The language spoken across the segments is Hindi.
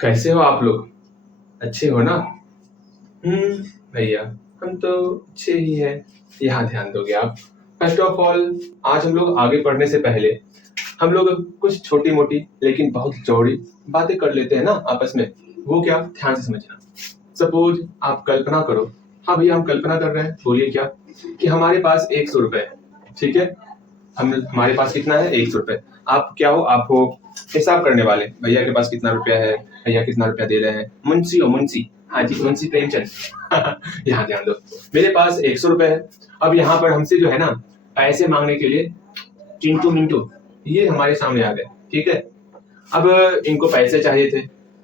कैसे हो आप लोग? अच्छे हो ना? भैया, हम तो अच्छे ही हैं। यहाँ ध्यान दोगे आप? फर्स्ट ऑफ ऑल, आज हम लोग आगे बढ़ने से पहले हम लोग कुछ छोटी मोटी लेकिन बहुत चौड़ी बातें कर लेते हैं ना आपस में। वो क्या, ध्यान से समझना। सपोज आप कल्पना करो। हाँ भैया, हम कल्पना कर रहे हैं, बोलिए क्या? कि हमारे पास 100 रुपए है, ठीक है? हमारे पास कितना है? 100 रुपए। आप क्या हो? आप हो हिसाब करने वाले। भैया के पास कितना रुपया है, भैया कितना रुपया दे रहे हैं। मुंशी हो, मुंशी। हाँ जी, मुंशी प्रेमचंद। यहाँ ध्यान दो। मेरे पास 100 रुपए है। अब यहाँ पर हमसे जो है ना, पैसे मांगने के लिए चिंटू मिंटू ये हमारे सामने आ गए, ठीक है? अब इनको पैसे चाहिए थे।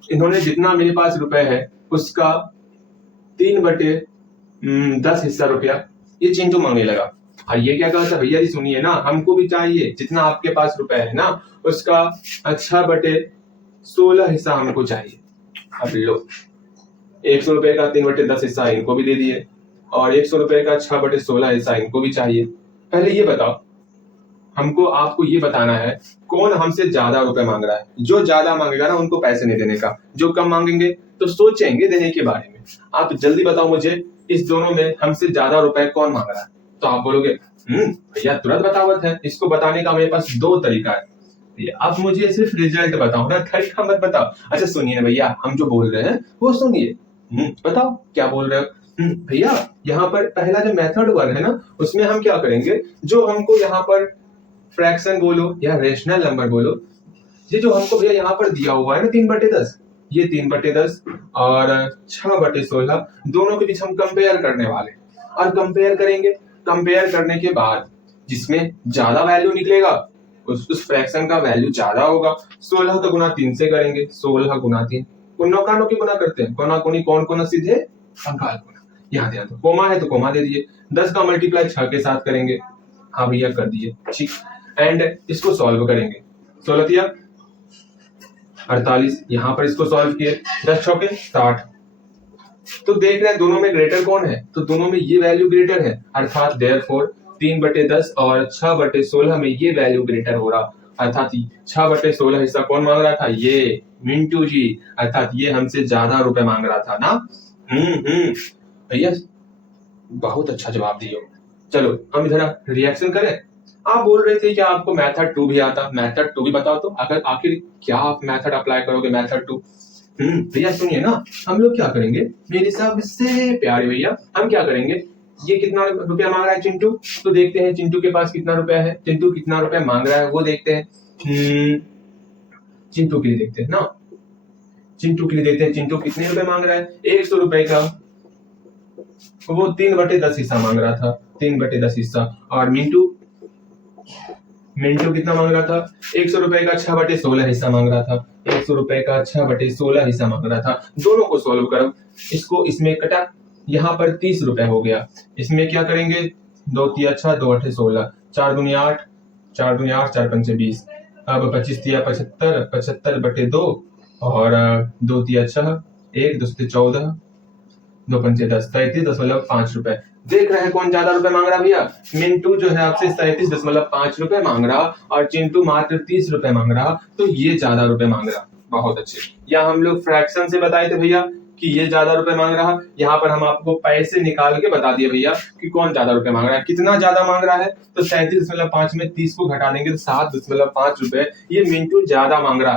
इन्होंने जितना मेरे पास रुपए है उसका 3/10 हिस्सा रुपया ये चिंटू मांगने लगा। और ये क्या कहा था? भैया जी सुनिए ना, हमको भी चाहिए जितना आपके पास रुपए है ना उसका 6/16 हिस्सा हमको चाहिए। अब लो, 100 रुपए का 3/10 हिस्सा इनको भी दे दिए और 100 रुपए का 6/16 हिस्सा इनको भी चाहिए। पहले ये बताओ, हमको आपको ये बताना है कौन हमसे ज्यादा रुपए मांग रहा है। जो ज्यादा मांगेगा ना उनको पैसे नहीं देने का, जो कम मांगेंगे तो सोचेंगे देने के बारे में। आप जल्दी बताओ मुझे, इस दोनों में हमसे ज्यादा रुपए कौन मांग रहा है? तो आप बोलोगे भैया तुरंत बतावत है, इसको बताने का मेरे पास 2 तरीका है। भैया आप मुझे सिर्फ रिजल्ट बताओ ना, तरीका मत बताओ। अच्छा सुनिए ना भैया, हम जो बोल रहे हैं वो सुनिए। बताओ क्या बोल रहे हो? भैया यहाँ पर पहला जो मेथड वर्क है ना उसमें हम क्या करेंगे, जो हमको यहाँ पर फ्रैक्शन बोलो या रेशनल नंबर बोलो, ये जो हमको भैया यहाँ पर दिया हुआ है ना 3/10, ये 3/10 और 6/16 दोनों के बीच हम कंपेयर करने वाले। और कंपेयर करेंगे, कंपेयर करने के बाद जिसमें ज्यादा वैल्यू निकलेगा उस फ्रैक्शन का वैल्यू ज्यादा होगा। 16 का गुना 3 से करेंगे, 16 गुना 3। कुन्नों कानों की गुना करते हैं, कोना कोनी कौन कोना सीधे अंकाल गुना। यहाँ ध्यान दो, कोमा है तो कोमा दे दिए। 10 का मल्टीप्लाई 6 के साथ करेंगे। हाँ भैया कर दिए, ठीक। एंड इसको सॉल्व करेंगे। 16 दिया 48, यहाँ पर इसको सॉल्व किए, 10 छौके 60। तो देख रहे हैं दोनों में ग्रेटर कौन है, तो दोनों में ये वैल्यू ग्रेटर है, अर्थात देयरफॉर 3/10 और 6/16 में ये वैल्यू ग्रेटर हो रहा, अर्थात 6/16 हिस्सा कौन मांग रहा था? ये मिंटू जी, अर्थात ये हमसे ज्यादा रुपए मांग रहा था ना। भैया बहुत अच्छा जवाब दिए। चलो हम इधर रिएक्शन करें। आप बोल रहे थे कि आपको मेथड 2 भी आता, मेथड 2 भी बताओ तो। अगर आखिर क्या आप मेथड अप्लाई करोगे मेथड 2? भैया सुनिए ना, हम लोग क्या करेंगे, मेरे सबसे प्यारे भैया, हम क्या करेंगे, ये कितना रुपया मांग रहा है चिंटू, तो देखते हैं चिंटू के पास कितना रुपया है, चिंटू कितना रुपया मांग रहा है वो देखते हैं। चिंटू के लिए देखते हैं ना, चिंटू के लिए देखते हैं चिंटू कितने रुपए मांग रहा है। 100 रुपए का वो 3/10 हिस्सा मांग रहा था, 3/10 हिस्सा। और मिंटू, मिंटू कितना मांग रहा था? 100 रुपए का 6/16 हिस्सा मांग रहा था, 100 रुपए का 6/16 हिस्सा मांग रहा था। दोनों को सॉल्व करो, इसको इसमें कटा, यहाँ पर 30 रुपए हो गया। इसमें क्या करेंगे, 2 तिया 6, 2 8 16, 4 दूनी 8, 4 दूनी 8, 4 पंचे 20। अब 25 तिया 75, 75/2 और 2 तिया 6, 1 2 से 14, 2 पंचे 10, 37.5 रुपए। देख रहे हैं कौन ज्यादा रुपए मांग रहा भैया? मिंटू जो है आपसे 37.5 रुपए मांग रहा और चिंटू मात्र 30 रुपए मांग रहा, तो ये ज्यादा रुपए मांग रहा। बहुत अच्छे। या हम लोग फ्रैक्शन से बताए थे भैया कि ये ज्यादा रुपए मांग रहा, यहाँ पर हम आपको पैसे निकाल के बता दिए भैया कि कौन ज्यादा रुपए मांग रहा है। कितना ज्यादा मांग रहा है, तो 37.5 में 30 को घटा देंगे तो 7.5 रुपए ये मिंटू ज्यादा मांग रहा।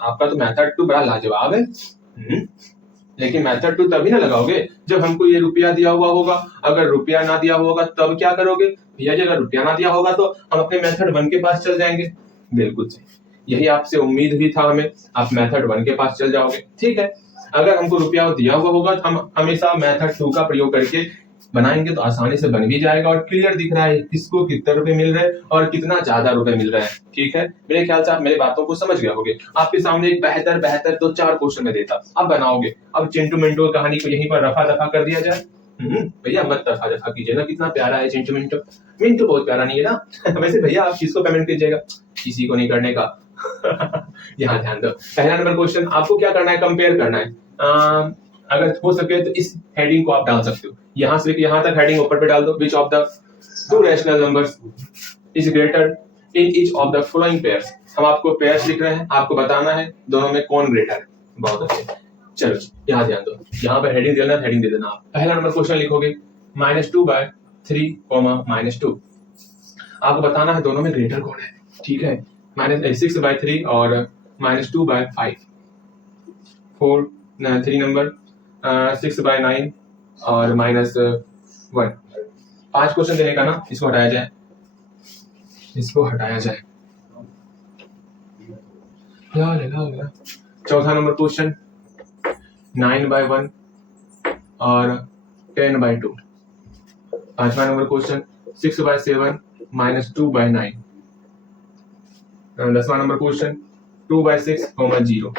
आपका तो मेथड 2 बड़ा लाजवाब है। लेकिन मेथड 2 तभी ना लगाओगे जब हमको ये रुपया दिया हुआ होगा। अगर रुपया ना दिया होगा तब क्या करोगे? भैया जी अगर रुपया ना दिया होगा तो हम अपने मेथड 1 के पास चल जाएंगे। बिल्कुल सही, यही आपसे उम्मीद भी था हमें, आप मेथड 1 के पास चल जाओगे। ठीक है, अगर हमको रुपया दिया हुआ होगा तो हम हमेशा मेथड 2 का प्रयोग करके बनाएंगे तो आसानी से बन भी जाएगा और क्लियर दिख रहा है किसको कितने रुपए मिल रहे हैं और कितना ज्यादा रुपए मिल रहे हैं। ठीक है, मेरे ख्याल से आप मेरी बातों को समझ गए होंगे। आपके सामने एक बेहतर बेहतर 2-4 क्वेश्चन में देता, आप बनाओगे। अब चिंटू मिंटू कहानी को यहीं पर रफा दफा कर दिया जाए। भैया मत रफा दफा कीजिए ना, कितना प्यारा है चिंटू मिंटू। मिंटू बहुत प्यारा नहीं है ना। वैसे भैया आप किसको पेमेंट कीजिएगा? किसी को नहीं करने का। यहाँ ध्यान दो, पहला नंबर क्वेश्चन आपको क्या करना है, कंपेयर करना है। अगर हो सके तो इस हेडिंग को आप डाल सकते हो, यहां से यहां तक हेडिंग ऊपर पे डाल दो। Which of the two rational numbers is greater in each of the following pairs. हम आपको पेयर्स लिख रहे हैं, आपको बताना है दोनों में कौन ग्रेटर है। बहुत अच्छे। चलो यहाँ ध्यान दो, यहाँ पर हेडिंग देना, हेडिंग दे देना आप। पहला नंबर क्वेश्चन लिखोगे -2/3, -2। आपको बताना है दोनों में ग्रेटर कौन है, ठीक है। -6/3 और -2/5। 3 नंबर 6/9 और -1। 5 क्वेश्चन देने का ना, इसको हटाया जाए, इसको हटाया जाए। चौथा नंबर क्वेश्चन 9/1 और 10/2। 5वां नंबर क्वेश्चन 6/7 -2/9। 10वां नंबर क्वेश्चन 2/6, 0।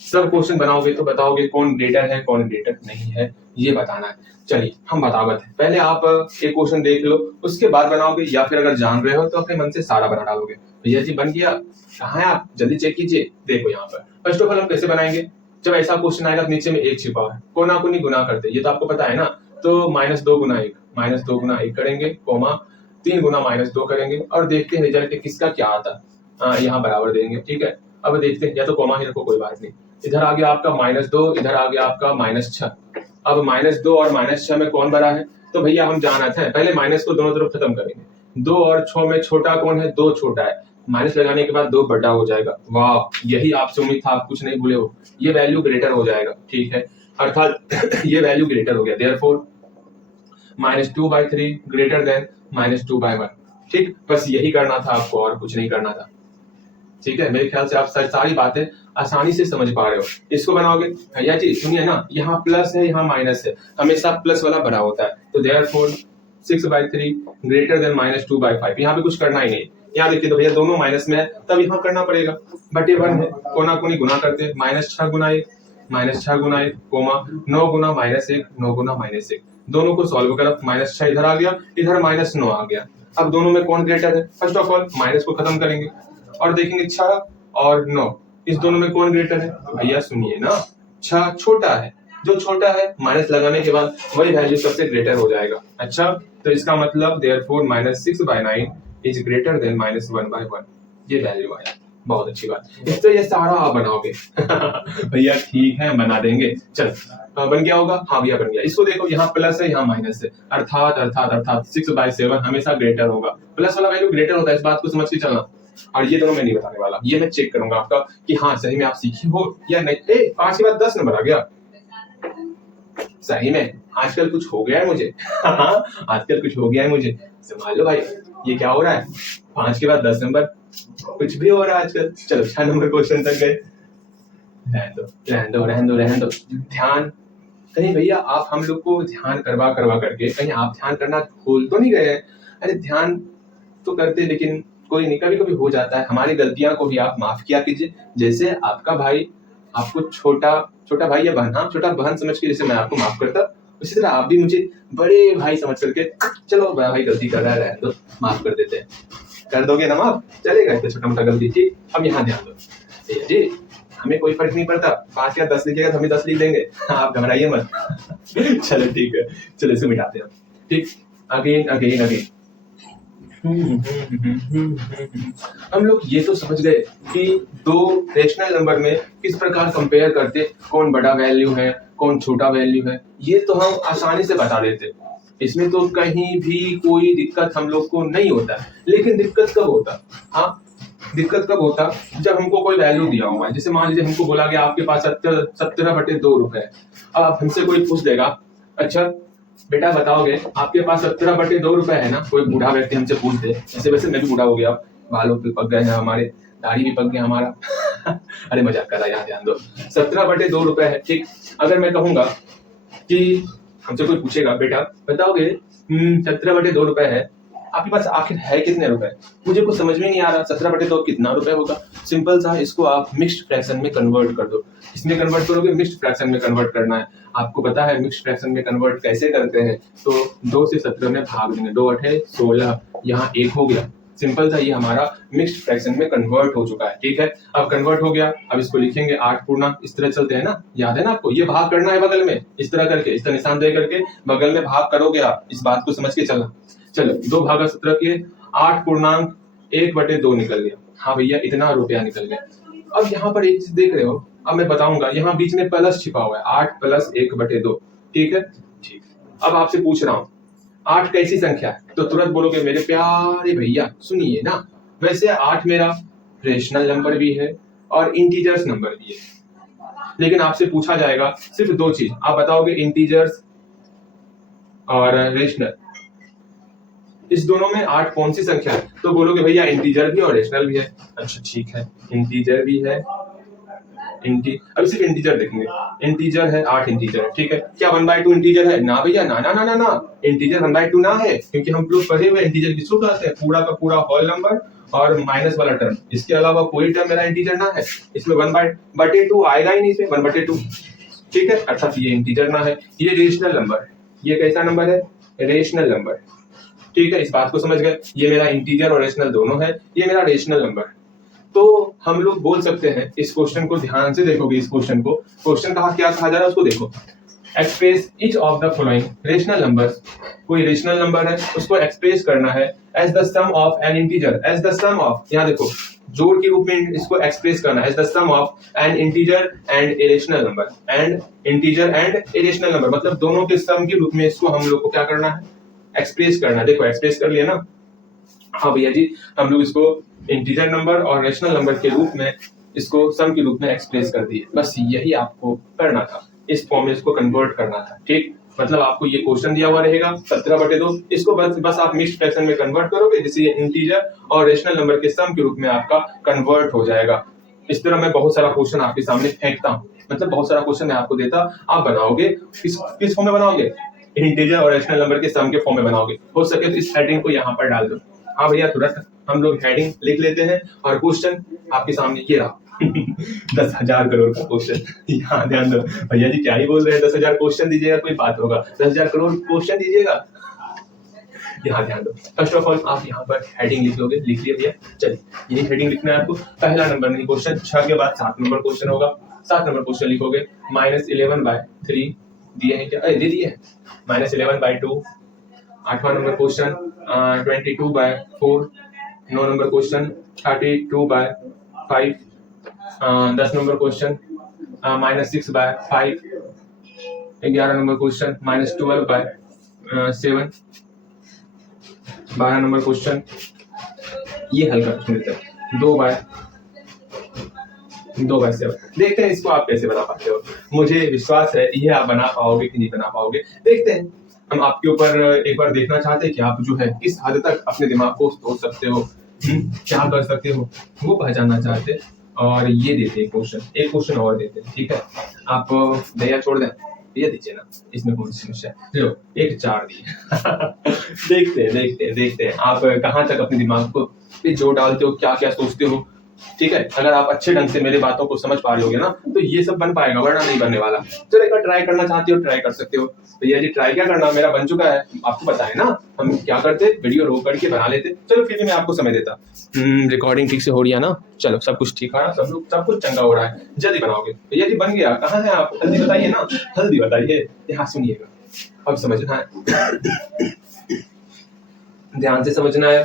सब क्वेश्चन बनाओगे तो बताओगे कौन ग्रेटर है कौन ग्रेटर नहीं है, ये बताना है। चलिए हम बतावत हैं, पहले आप एक क्वेश्चन देख लो, उसके बाद बनाओगे, या फिर अगर जान रहे हो तो अपने मन से सारा बना डालोगे। भैया जी बन गया, कहाँ है आप, जल्दी चेक कीजिए। देखो यहाँ पर फर्स्ट ऑफ ऑल हम कैसे बनाएंगे, जब ऐसा क्वेश्चन आएगा नीचे में 1 छिपा है, कोना को नहीं गुना करते, ये तो आपको पता है ना। तो -2 गुना 1, -2 गुना 1 करेंगे, कोमा 3 गुना -2 करेंगे, और देखते हैं रिजल्ट किसका क्या आता है। यहाँ बराबर देंगे, ठीक है। अब देखते हैं, या तो कोमा ही रखो, कोई बात नहीं। इधर आ गया आपका -2, इधर आ गया आपका -6। अब -2 और -6 में कौन बड़ा है, तो भैया हम जानते हैं, पहले माइनस को दोनों तरफ खत्म करेंगे। 2 और 6 में छोटा कौन है, 2 छोटा है, माइनस लगाने के बाद 2 बड़ा हो जाएगा। वाह, यही आपसे उम्मीद था, आप कुछ नहीं भूले हो। ये वैल्यू ग्रेटर हो जाएगा, ठीक है, अर्थात ये वैल्यू ग्रेटर हो गया। Therefore -2/3 greater than -2/1। ठीक, बस यही करना था आपको, और कुछ नहीं करना था, ठीक है। मेरे ख्याल से आप सारी बातें आसानी से समझ पा रहे हो। इसको बनाओगे, भैया जी सुनिए ना, यहाँ प्लस है यहाँ माइनस है, हमेशा प्लस वाला बड़ा होता है। तो देयरफॉर 6/3 ग्रेटर देन -2/5। यहाँ पे कुछ करना ही नहीं। यहाँ देखिए तो भैया दोनों माइनस में है, तब यहाँ करना पड़ेगा, बटे 1 है, कोना कोनी गुना करते हैं, -6 गुना 1, -6 गुना 1, कोमा 9 गुना -1, 9 गुना -1। दोनों को सॉल्व करो, -6 इधर आ गया, इधर -9 आ गया। अब दोनों में कौन ग्रेटर है, फर्स्ट ऑफ ऑल माइनस को खत्म करेंगे और देखेंगे 6 और 9, इस दोनों में कौन ग्रेटर है। तो भैया सुनिए ना, 6 छोटा है, जो छोटा है माइनस लगाने के बाद वही वैल्यू सबसे ग्रेटर हो जाएगा। अच्छा, तो इसका मतलब देयरफॉर -6/9 इज ग्रेटर देन -1/1। ये वैल्यू आया, बहुत अच्छी बात। इस तो ये सारा आप बनाओगे भैया ठीक है, बना देंगे। चल बन गया होगा, हाँ भैया बन गया। इसको देखो, यहाँ प्लस है यहाँ माइनस है, अर्थात 6/7 हमेशा ग्रेटर होगा। प्लस वाला वैल्यू ग्रेटर होता है, इस बात को समझ के चलना। और ये दोनों मैं नहीं बताने वाला, ये मैं चेक करूंगा आपका कि हाँ सही में आप सीखे हो या नहीं। 5 के बाद 10 नंबर आ गया, सही में आजकल कुछ हो गया है मुझे आजकल कुछ हो गया है मुझे, संभाल लो भाई, ये क्या हो रहा है। 5 के बाद 10 नंबर, कुछ भी हो रहा है आजकल। चलो 6 नंबर क्वेश्चन तक गए, रहने दो। ध्यान, कहीं भैया आप हम लोग को ध्यान करवा करके कहीं आप ध्यान करना भूल तो नहीं गए। अरे ध्यान तो करते, लेकिन कोई नहीं, कभी कभी हो जाता है। हमारी गलतियां को भी आप माफ किया कीजिए। जैसे आपका भाई आपको छोटा भाई या बहन, हाँ छोटा बहन समझ के जैसे मैं आपको माफ करता, उसी तरह आप भी मुझे बड़े भाई समझ करके, चलो बड़ा भाई गलती कर रहा है, रहने दो, माफ कर देते हैं। कर दोगे ना माफ, चलेगा, इतना छोटा मोटा गलती। ठीक, अब यहाँ ध्यान दो जी, हमें कोई फर्क नहीं पड़ता, 5 या 10 लिखिएगा तो हमें 10 लिख देंगे, आप घबराइए मत चलो ठीक है, चलो इसे मिटाते हैं। ठीक, अगेन हम लोग ये तो समझ गए कि दो रेशनल नंबर में किस प्रकार कंपेयर करते, कौन बड़ा वैल्यू है कौन छोटा वैल्यू है, ये तो हम आसानी से बता देते। इसमें तो कहीं भी कोई दिक्कत हम लोग को नहीं होता। लेकिन दिक्कत कब होता, हाँ दिक्कत कब होता, जब हमको कोई वैल्यू दिया हुआ है। जैसे मान लीजिए हमको बोला गया आपके पास 17/2 रुपए। अब हमसे कोई पूछ देगा, अच्छा बेटा बताओगे आपके पास 17/2 रुपए है ना। कोई बूढ़ा व्यक्ति हमसे पूछ दे, ऐसे वैसे मैं भी बूढ़ा हो गया, बालों पे पक गए हैं हमारे, दाढ़ी भी पक गया हमारा अरे मजाक कर रहा है, यहाँ ध्यान दो। 17/2 रुपए है, ठीक। अगर मैं कहूंगा कि हमसे कोई पूछेगा बेटा बताओगे 17/2 रुपए है, आपके पास आखिर है कितने रुपए, मुझे कुछ समझ में नहीं आ रहा 17/2 कितना रुपए होगा। सिंपल सा, इसको आप मिक्स्ड फ्रैक्शन में कन्वर्ट कर दो। इसमें कन्वर्ट करोगे, मिक्स्ड फ्रैक्शन में कन्वर्ट करना है। आपको पता है मिक्स्ड फ्रैक्शन में कन्वर्ट कैसे करते हैं, तो 2 से 17 में भाग देंगे, 2 8 16, यहाँ 1 हो गया। सिंपल था, ये हमारा मिक्स्ड फ्रैक्शन में कन्वर्ट हो चुका है। ठीक है, अब कन्वर्ट हो गया, अब इसको लिखेंगे 8 पूर्णांक, इस तरह चलते हैं ना, याद है ना आपको, ये भाग करना है बगल में, इस तरह करके इसका निशान दे करके बगल में भाग करोगे आप, इस बात को समझ के चलना। चलो 2/17 के 8 पूर्णांक 1/2 निकल गया। हाँ भैया इतना रुपया निकल गया। अब यहाँ पर एक चीज देख रहे हो, अब मैं बताऊंगा, यहाँ बीच में प्लस छिपा हुआ है, 8 प्लस 1/2, ठीक है। ठीक, अब आपसे पूछ रहा हूँ 8 कैसी संख्या है, तो तुरंत बोलोगे मेरे प्यारे भैया सुनिए ना, वैसे 8 मेरा रेशनल नंबर भी है और इंटीजर्स नंबर भी है, लेकिन आपसे पूछा जाएगा सिर्फ दो चीज, आप बताओगे इंटीजर्स और रेशनल, इस दोनों में 8 कौन सी संख्या है, तो बोलोगे भैया इंटीजर भी और रेशनल भी है। अच्छा ठीक है, इंटीजर भी है, अब सिर्फ इंटीजर देखेंगे, इंटीजर है 8 इंटीजर है, ठीक है। क्या 1/2 इंटीजर है? ना भैया ना ना ना ना ना, इंटीजर 1/2 ना है, क्योंकि हम लोग पढ़े हुए इंटीजर किसको कहते हैं, पूरा का पूरा होल नंबर और माइनस वाला टर्म, इसके अलावा कोई टर्म मेरा इंटीजर ना है, इसमें 1/2 आएगा ही नहीं, इसमें 1/2, ठीक है। अर्थात ये इंटीजर ना है, ये रेशनल नंबर है। ये कैसा नंबर है? रेशनल नंबर, ठीक है। इस बात को समझ गए, ये मेरा इंटीजर और रेशनल दोनों है, ये मेरा रेशनल नंबर है। तो हम लोग बोल सकते हैं, इस क्वेश्चन को ध्यान से देखोगे, इस क्वेश्चन को, क्वेश्चन कहा क्या कहा जा रहा है उसको देखो, express each of the following rational numbers, कोई रेशनल नंबर है उसको एक्सप्रेस करना है as the sum of an integer, as the sum of, यहाँ देखो जोड़ के रूप में इसको एक्सप्रेस करना है as the sum of an integer and a rational number, and integer and a rational number, मतलब दोनों के सम के रूप में इसको हम लोग को क्या करना है, एक्सप्रेस करना है। देखो एक्सप्रेस कर लिया ना, हाँ भैया जी, हम लोग इसको इंटीजर नंबर और रेशनल नंबर के रूप में इसको सम के रूप में एक्सप्रेस कर दिए, बस यही आपको करना था, इस फॉर्म में इसको कन्वर्ट करना था, ठीक। मतलब आपको ये क्वेश्चन दिया हुआ रहेगा 17/2, इसको बस आप मिक्स्ड फ्रैक्शन में कन्वर्ट करोगे, जिससे ये इंटीजर और रेशनल नंबर के सम के रूप में आपका कन्वर्ट हो जाएगा। इस तरह मैं बहुत सारा क्वेश्चन आपके सामने फेंकता हूँ, मतलब बहुत सारा क्वेश्चन मैं आपको देता, आप बनाओगे किस फॉर्म में बनाओगे, इंटीजर और रेशनल नंबर के सम के फॉर्म में बनाओगे। हो सके तो इस हेडिंग को यहाँ पर डाल दो, हाँ भैया तुरंत हम लोग हेडिंग लिख लेते हैं और क्वेश्चन आपके सामने ये रहा 10,000 करोड़ का क्वेश्चन, यहाँ ध्यान दो भैया जी क्या ही बोल रहे हैं, 10,000 क्वेश्चन दीजिएगा कोई बात होगा, 10,000 करोड़ क्वेश्चन दीजिएगा, यहाँ ध्यान दो। फर्स्ट ऑफ ऑल आप यहाँ पर हेडिंग लिख लोगे, लिख लिया भैया, चलिए यही हेडिंग लिखना है आपको, पहला नंबर नहीं क्वेश्चन 6 के बाद 7 नंबर क्वेश्चन होगा, 7 नंबर क्वेश्चन लिखोगे -11/3 दिए हैं क्या, दे दिए हैं, -11/2, 8वां नंबर क्वेश्चन 22/4, 9 नंबर क्वेश्चन 32/5, 10 नंबर क्वेश्चन -6/5, 11 नंबर क्वेश्चन -12/7, 12 नंबर क्वेश्चन ये हल कर सकते हैं 2/7। देखते हैं इसको आप कैसे बना पाते हो, मुझे विश्वास है ये आप बना पाओगे कि नहीं बना पाओगे, देखते हैं। हम आपके ऊपर एक बार देखना चाहते हैं कि आप जो है किस हद तक अपने दिमाग को सोच सकते हो, क्या कर सकते हो, वो पहचानना चाहते हैं। और ये देते हैं क्वेश्चन, एक क्वेश्चन और देते हैं, ठीक है। आप दया छोड़ दें, ये दीजिए ना, इसमें कौन सी समस्या है, लो एक 4 दिए देखते हैं आप कहाँ तक अपने दिमाग को जोड़ डालते हो, क्या क्या सोचते हो, ठीक है। अगर आप अच्छे ढंग से मेरी बातों को समझ पा रहे होगे ना, तो ये सब बन पाएगा, वरना नहीं बनने वाला। चलो एक बार ट्राई करना चाहते हो ट्राई कर सकते हो, भैया जी ट्राई क्या करना, मेरा बन चुका है, आपको पता है ना हम क्या करते, वीडियो रोक करके बना लेते। चलो फिर भी मैं आपको समय देता, रिकॉर्डिंग ठीक से हो रही है ना, चलो सब कुछ ठीक है ना, सब कुछ चंगा हो रहा है, जल्दी बनाओगे भैया जी, बन गया, कहाँ है आप, जल्दी बताइए ना, जल्दी बताइए, यहाँ सुनिएगा, अब समझना है ध्यान से समझना है।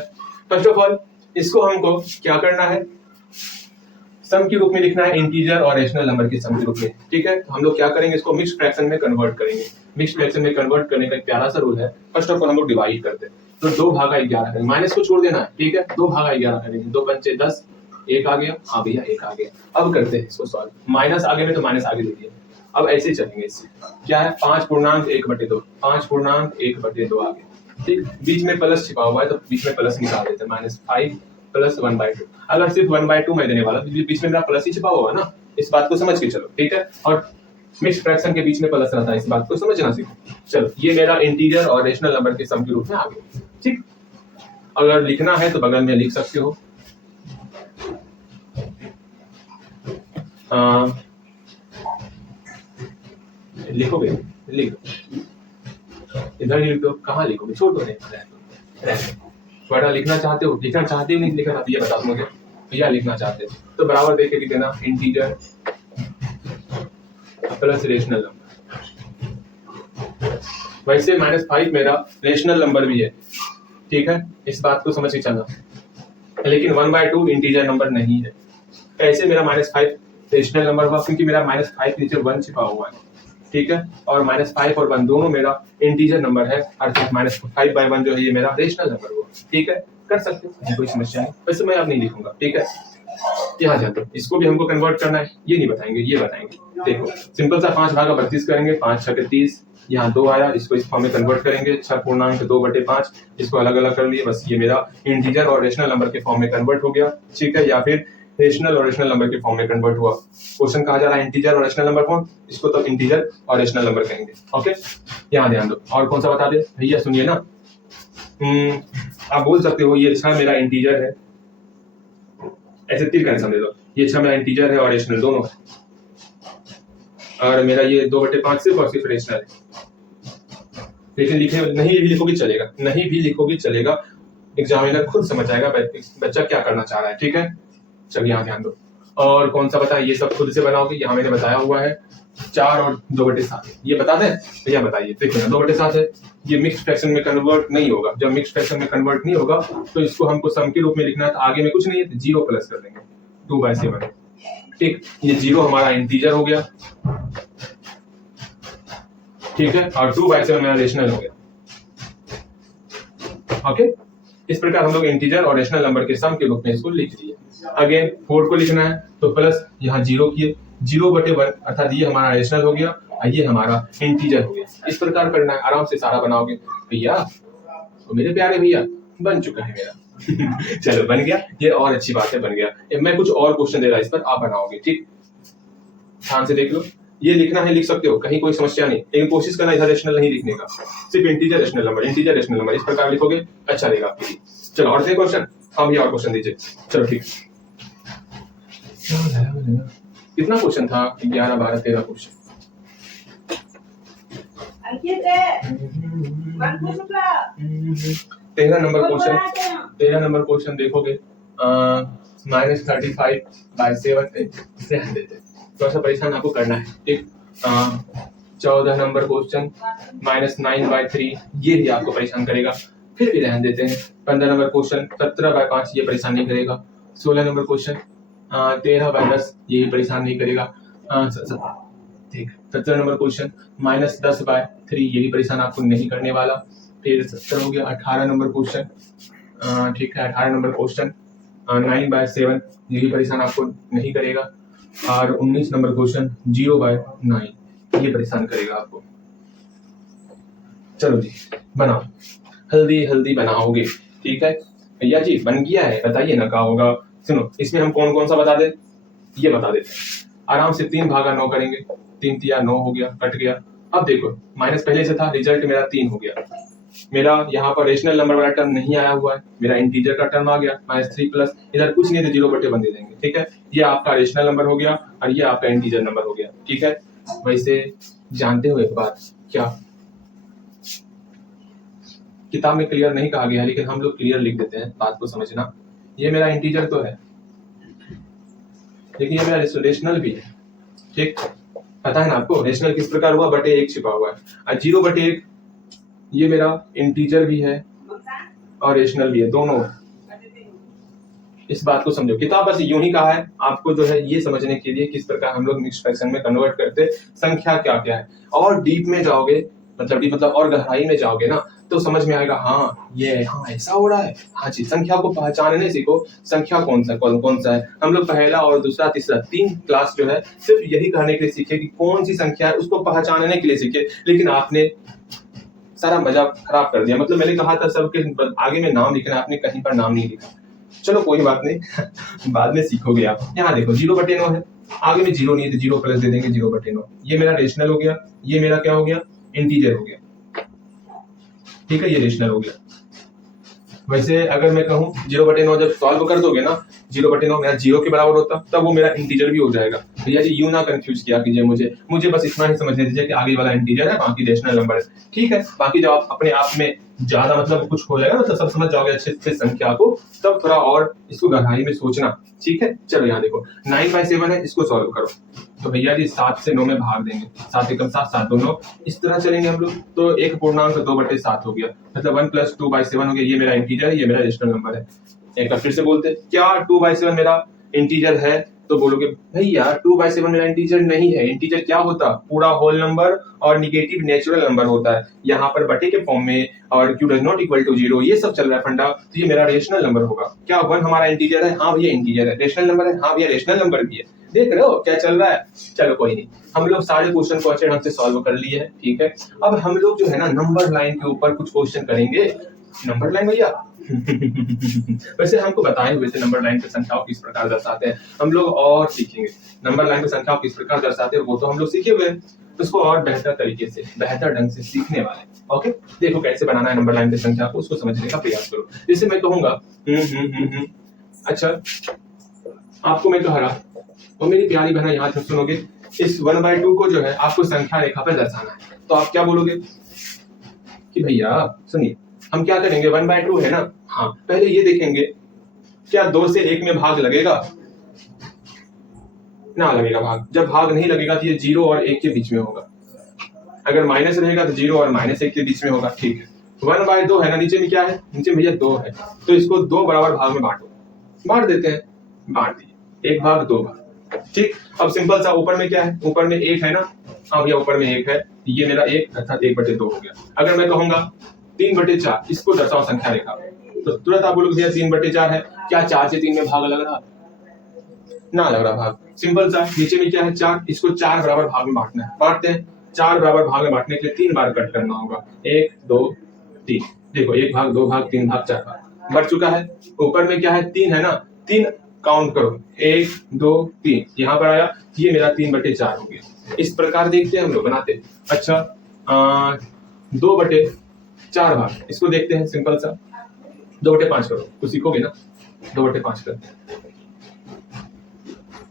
फर्स्ट ऑफ ऑल इसको हमको क्या करना है, सम के रूप में लिखना है, इंटीजर और रेशनल नंबर के सम के रूप में, ठीक है। हम लोग क्या करेंगे, इसको मिक्स्ड फ्रैक्शन में कन्वर्ट करेंगे। मिक्स्ड फ्रैक्शन में कन्वर्ट करने का एक प्यारा सा रूल है, फर्स्ट ऑफ ऑल हम लोग डिवाइड करते हैं, तो 2/11 करेंगे, माइनस को छोड़ देना है, ठीक है, 2/11 करेंगे, 2 पंचे 10, 1 आ गया, हाँ भैया 1 आ गया। अब करते हैं इसको सॉल्व, माइनस आगे में तो माइनस आगे ले लिया, अब ऐसे चलेंगे, इससे क्या है 5.1/2, 5.1/2 आ गया, ठीक। बीच में प्लस छिपा हुआ है तो बीच में प्लस निकाल देते हैं, -5 + 1/2। अगर सिर्फ 1/2 मैं देने वाला तो बीच में मेरा प्लस ही छिपा होगा ना, इस बात को समझ के चलो, ठीक है। और मिक्स्ड फ्रैक्शन के बीच में प्लस रहता है, इस बात को समझना सीखो। चलो ये मेरा इंटीजर और रेशनल नंबर के सम के रूप में आ गया, ठीक। अगर लिखना है तो बगल में लिख सकते हो, लिखोगे लिख इधर ही लिख दो, कहाँ लिखोगे, छोड़ दो, नहीं बड़ा लिखना चाहते हो, नहीं लिखना, ये बता दूंगा भैया लिखना चाहते हो तो बराबर देख के लिख देना, इंटीजर प्लस रेशनल नंबर। वैसे -5 मेरा रेशनल नंबर भी है, ठीक है, इस बात को समझ के चलना, लेकिन 1/2 इंटीजर नंबर नहीं है। कैसे मेरा -5 रेशनल नंबर हुआ क्योंकि मेरा -5 के नीचे 1 छिपा हुआ है, ठीक है, और -5 और 1 दोनों मेरा इंटीजर नंबर है, अर्थात -5/1 जो है ये मेरा रेशनल नंबर हुआ, ठीक है, कर सकते हैं, कोई समस्या नहीं। वैसे मैं अब नहीं लिखूंगा, ठीक है। यहाँ जाते हैं, इसको भी हमको कन्वर्ट करना है, ये नहीं बताएंगे, ये बताएंगे। देखो सिंपल सा 5/32 करेंगे, 5 6 30, यहाँ 2 आया, इसको इस फॉर्म में कन्वर्ट करेंगे, 6.2/5, इसको अलग अलग कर लिए, बस ये मेरा इंटीजर और रेशनल नंबर के फॉर्म में कन्वर्ट हो गया, ठीक है, या फिर रेशनल और रेशनल नंबर के फॉर्म में कन्वर्ट हुआ। क्वेश्चन कहा जा रहा है इंटीजर और रेशनल नंबर फॉर्म, इसको तो इंटीजर और रेशनल नंबर कहेंगे, ओके। यहाँ ध्यान दो, और कौन सा बता दे भैया, सुनिए ना, आप बोल सकते हो ये 6 मेरा इंटीजर है, ऐसे तीर करके समझ लो, ये 6 मेरा इंटीजर है और रेशनल दोनों है, और मेरा ये 2/5 सिर्फ और सिर्फ रेशनल है। लेकिन लिखे नहीं भी लिखोगे चलेगा, नहीं भी लिखोगे चलेगा, एग्जामिनर खुद समझ जाएगा बच्चा क्या करना चाह रहा है, ठीक है। चलिए यहाँ ध्यान दो, और कौन सा बता, ये सब खुद से बनाओगे, यहाँ मैंने बताया हुआ है 4 और 2/7, ये बता दें भैया, बताइए। देखिए ना 2/7 है, ये मिक्स फ्रैक्शन में कन्वर्ट नहीं होगा, जब मिक्स फ्रैक्शन में कन्वर्ट नहीं होगा तो इसको हमको सम के रूप में लिखना है, तो आगे में कुछ नहीं है, 0 प्लस कर देंगे 2/7, ठीक, ये 0 हमारा इंटीजर हो गया, ठीक है, और 2/7 मेरा रेशनल हो गया, ओके। इस प्रकार हम लोग इंटीजर और रेशनल नंबर के सम के रूप में इसको लिख दिए। अगेन 4 को लिखना है तो प्लस यहाँ 0 किए, 0/1 अर्थात ये हमारा रेशनल हो गया और ये हमारा इंटीजर हो गया। इस प्रकार करना है, आराम से सारा बनाओगे भैया, तो मेरे प्यारे भैया बन चुका है मेरा चलो बन गया, ये और अच्छी बात है, बन गया। मैं कुछ और क्वेश्चन दे रहा इस पर, आप बनाओगे, ठीक, ध्यान से देख लो, ये लिखना है लिख सकते हो, कहीं कोई समस्या नहीं, लेकिन कोशिश करना इधर रेशनल नहीं लिखने का, सिर्फ integer rational number, integer rational number, इस प्रकार लिखोगे अच्छा रहेगा आपके लिए। चलो और क्वेश्चन, हाँ भैया और क्वेश्चन दीजिए, चलो ठीक। कितना क्वेश्चन था, 11 12 13 question, 13 number question, 13 number question देखोगे -35/7 से हल देते, थोड़ा सा परेशान आपको करना है, ठीक। 14 नंबर क्वेश्चन -9/3, ये भी आपको परेशान करेगा, फिर भी रहने देते हैं। 15 नंबर क्वेश्चन 17/5, ये परेशान नहीं करेगा। 16 नंबर क्वेश्चन 13/10, ये भी परेशान नहीं करेगा, ठीक। 17 नंबर क्वेश्चन -10/3, ये भी परेशान आपको नहीं करने वाला। फिर 17 हो गया। 18 नंबर क्वेश्चन, ठीक है, 18 नंबर क्वेश्चन 9/7, ये भी परेशान आपको नहीं करेगा। और 19 नंबर क्वेश्चन 0/9, ये परेशान करेगा आपको। चलो जी बनाओ, हल्दी हल्दी बनाओगे, ठीक है भैया जी, बन गया है, बताइए ना क्या होगा। सुनो, इसमें हम कौन कौन सा बता दे, ये बता देते हैं आराम से। 3/9 करेंगे, 3 तिया 9 हो गया, कट गया। अब देखो माइनस पहले से था, रिजल्ट मेरा 3 हो गया। मेरा यहाँ पर रेशनल नंबर वाला टर्म नहीं आया हुआ है, मेरा इंटीजर का टर्म आ गया -3 प्लस, इधर कुछ नहीं, तो 0/1 दे देंगे, ठीक है। ये आपका रेशनल नंबर हो गया और ये आपका इंटीजर नंबर हो गया, ठीक है। वैसे जानते हो एक बात, क्या किताब में क्लियर नहीं कहा गया है, लेकिन हम लोग क्लियर लिख देते हैं, बात को समझना। ये मेरा इंटीजर तो है, लेकिन ये मेरा रेशनल भी है, ठीक। पता है ना आपको रेशनल किस प्रकार हुआ, /1 छिपा हुआ है, और 0/1 ये मेरा इंटीजर भी है और रेशनल भी है, दोनों। इस बात को समझो, किताब बस यूं ही कहा है आपको जो है ये समझने के लिए किस प्रकार हम लोग मिक्स्ड फ्रैक्शन में कन्वर्ट करते, संख्या क्या क्या है। और डीप में जाओगे, मतलब और गहराई में जाओगे ना, तो समझ में आएगा, हाँ ये हाँ ऐसा हो रहा है, हाँ जी। संख्या को पहचानने सीखो, संख्या कौन सा है। हम लोग पहला और दूसरा तीसरा 3 क्लास जो है सिर्फ यही कहने के लिए सीखे कि कौन सी संख्या है, उसको पहचानने के लिए सीखे। लेकिन आपने सारा मजा खराब कर दिया, मतलब मैंने कहा था सबके आगे में नाम लिखना, आपने कहीं पर नाम नहीं लिखा। चलो कोई बात नहीं बाद में सीखोगे आप। यहाँ देखो 0/9 है, आगे में 0 नहीं है तो 0 प्लस दे देंगे, 0/9। ये मेरा रेशनल हो गया, ये मेरा क्या हो गया, इंटीजर हो गया, ठीक है, ये रेशनल हो गया। वैसे अगर मैं कहूँ 0/9 जब सॉल्व कर दोगे ना, 0/9 मेरा 0 के बराबर होता, तब वो मेरा इंटीजर भी हो जाएगा। भैया जी यूं ना कंफ्यूज किया कीजिए मुझे बस इतना ही समझने दीजिए कि आगे वाला इंटीजर है, बाकी रेशनल नंबर है, ठीक है। बाकी जब आप अपने आप में ज्यादा मतलब कुछ हो जाएगा ना, तो सब समझ जाओगे अच्छे से संख्या को, तब थोड़ा और इसको गहराई में सोचना, ठीक है। चलो यहाँ देखो 9/7 है, इसको सॉल्व करो। तो भैया जी 7 से 9 में भाग देंगे, 7 एकम 7, 7 2 9, इस तरह चलेंगे हम लोग। तो 1/2/7 हो गया, मतलब 1 + 2/7 हो गया। ये मेरा इंटीजर है, ये मेरा रेशनल नंबर है। एक बार फिर से बोलते, क्या 2/7 मेरा इंटीजर है तो बोलोगे भैया 2/7 मेरा इंटीजर नहीं है। इंटीजर क्या होता? पूरा होल नंबर और निगेटिव नेचुरल नंबर होता है। यहाँ पर बटे के फॉर्म में और q does not equal to 0 ये सब चल रहा है फंडा, तो ये मेरा रेशनल नंबर होगा। क्या 1 हमारा इंटीजर है? हाँ भैया इंटीजर है। रेशनल नंबर है? हाँ भैया रेशनल नंबर भी है। देख रहे हो क्या चल रहा है? चलो कोई नहीं, हम लोग सारे क्वेश्चन को अच्छे ढंग से सॉल्व कर लिए हैं, ठीक है। अब हम लोग जो है ना नंबर लाइन के ऊपर कुछ क्वेश्चन करेंगे। नंबर लाइन भैया वैसे हमको बताए हुए थे नंबर लाइन पे संख्याओं किस प्रकार दर्शाते हैं, हम लोग और सीखेंगे नंबर लाइन पे संख्याओं किस प्रकार दर्शाते हैं, वो तो हम लोग सीखे हुए हैं, उसको और बेहतर तरीके से बेहतर ढंग से सीखने वाले। ओके, देखो कैसे बनाना है नंबर लाइन पे संख्या को, उसको समझने का प्रयास करो। जैसे मैं कहूंगा अच्छा आपको मैं कह रहा और मेरी प्यारी बहना यहाँ से सुनोगे, इस 1/2 को जो है आपको संख्या रेखा पर दर्शाना है, तो आप क्या बोलोगे कि भैया सुनिए हम क्या करेंगे, 1/2 है ना, हाँ पहले ये देखेंगे क्या 2 से 1 में भाग लगेगा? ना लगेगा भाग। जब भाग नहीं लगेगा तो ये 0 और 1 के बीच में होगा। अगर माइनस रहेगा तो 0 और -1 के बीच में होगा, ठीक है। 1/2 है ना, नीचे में क्या है? नीचे भैया 2 है, तो इसको 2 बराबर भाग में बांटो। बांट देते हैं, बांट दिए, 1 भाग 2 भाग, ठीक। अब सिंपल सा ऊपर में क्या है? ऊपर में 1 है ना, हाँ भैया ऊपर में 1 है, ये मेरा 1 अर्थात 1/2 हो गया। अगर मैं कहूंगा 3/4 इसको दर्शाओ संख्या रेखा, तो तुरंत आप बोलोगे भैया 3/4 है, क्या 4 से 3 में भाग लग रहा? ना लग रहा भाग। सिंपल सा, नीचे में क्या है? 4, इसको 4 बराबर भाग में बांटना है, बांटते हैं। 4 बराबर भाग में बांटने के लिए 3 बार कट करना होगा, 1 2 3। देखो 1 भाग 2 भाग 3 भाग 4 भाग बढ़ चुका है। ऊपर में क्या है? 3 है ना, 3 काउंट करो, 1 2 3 यहाँ पर आया, ये मेरा 3/4 हो गया। इस प्रकार देखते हैं हम लोग बनाते। अच्छा 2/4 भाग, इसको देखते हैं सिंपल सा, 2/5 करो, तो सीखोगे ना, 2/5 करते हैं।